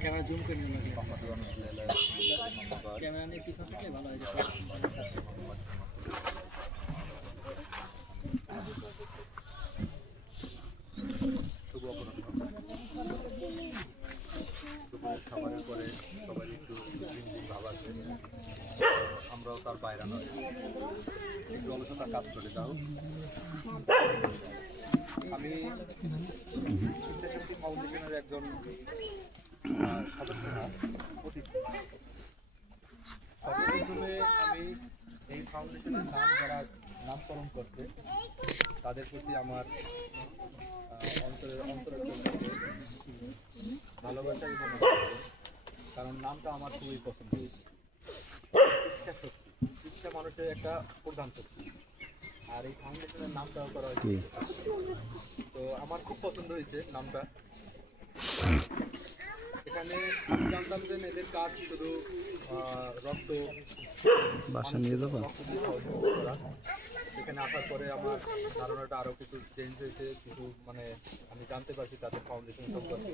Camera zoom করে নিয়ে লাগে মোহাম্মদ রহমতুল্লাহ ক্যামেরা নিয়ে পিছন থেকে ভালো হয়ে যাবে শুভ অপরাহ্ন। দুপুরের খাবারের পরে সবাই একটু দিন ভাব আছে, আমরাও তার বাইরে নয়, একটু অলসতা কাজ করে দাও। আমি ইচ্ছাশক্তি ফাউন্ডেশনের একজন সদস্য না, অতিথি। সর্বপ্রথমে আমি এই ফাউন্ডেশনের নাম যারা নামকরণ করছে তাদের প্রতি আমার অন্তরের ভালোবাসা এবং কারণ নামটা আমার খুবই পছন্দ হয়েছে। ইচ্ছা শক্তি, ইচ্ছা মানুষের একটা প্রধান শক্তি, আর এই ফাউন্ডেশনের নামটাও করা হয়েছে। তো আমার খুব পছন্দ হয়েছে নামটা। এখানে আমি জানতাম যে এদের কাজ শুধু রক্ত বাসা নিয়ে যাবো। এখানে আসার পরে আমার ধারণাটা আরও কিছু চেঞ্জ হয়েছে, কিছু মানে আমি জানতে পারছি তাদের ফাউন্ডেশন সম্পর্কে।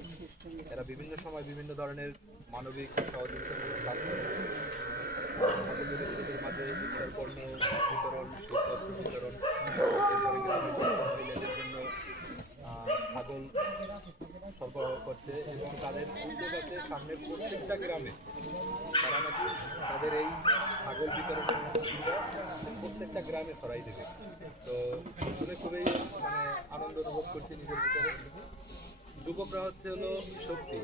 এরা বিভিন্ন সময় বিভিন্ন ধরনের মানবিক সহযোগিতামূলক কাজ করে। ব্যক্তিদের মাঝে ইফতার পণ্য বিতরণ, শীতবস্ত্র বিতরণ, মহিলাদের জন্য ছাগল সরবরাহ করছে এবং তাদের উদ্যোগ আছে সামনের প্রত্যেকটা গ্রামে তারা নাকি তাদের এই ছাগল বিতরণের প্রত্যেকটা গ্রামে ছড়াই দেবে। তো শুনে খুবই মানে আনন্দ অনুভব করছি নিজের ভিতরে। যুবকরা হচ্ছে হলো শক্তি।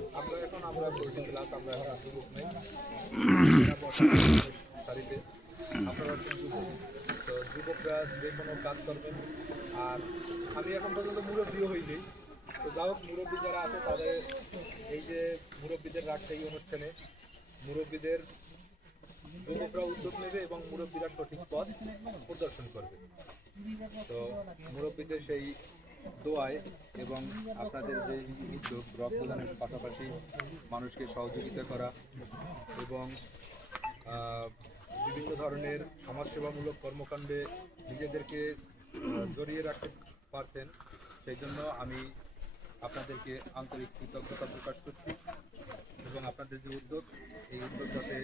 আমরা পরিচিত ক্লাস, আমরা এখন যুবক নেই, সারিতে আপনারা হচ্ছেন যুবক। তো যুবকরা যে কোনো কাজ করবেন। আর আমি এখন পর্যন্ত মুরব্বীও হইনি, তো যাই হোক মুরব্বী যারা আছে তাদের এই যে মুরব্বীদের রাখছে এই অনুষ্ঠানে, মুরব্বীদের যুবকরা উদ্যোগ নেবে এবং মুরব্বীরা সঠিক পথ প্রদর্শন করবে। তো মুরব্বীদের সেই দোয়ায় এবং আপনাদের যে উদ্যোগ রক্তদানের পাশাপাশি মানুষকে সহযোগিতা করা এবং বিভিন্ন ধরনের সমাজসেবামূলক কর্মকাণ্ডে নিজেদেরকে জড়িয়ে রাখতে পারছেন, সেই জন্য আমি আপনাদেরকে আন্তরিক কৃতজ্ঞতা প্রকাশ করছি এবং আপনাদের যে উদ্যোগ, এই উদ্যোগ যাতে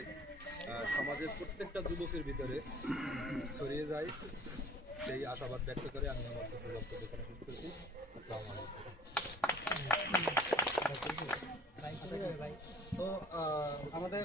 সমাজের প্রত্যেকটা যুবকের ভিতরে ছড়িয়ে যায় সেই আশাবাদ ব্যক্ত করে আমি আমার বক্তব্য এখানে শেষ করছি। আসসালামু আলাইকুম। তো আমাদের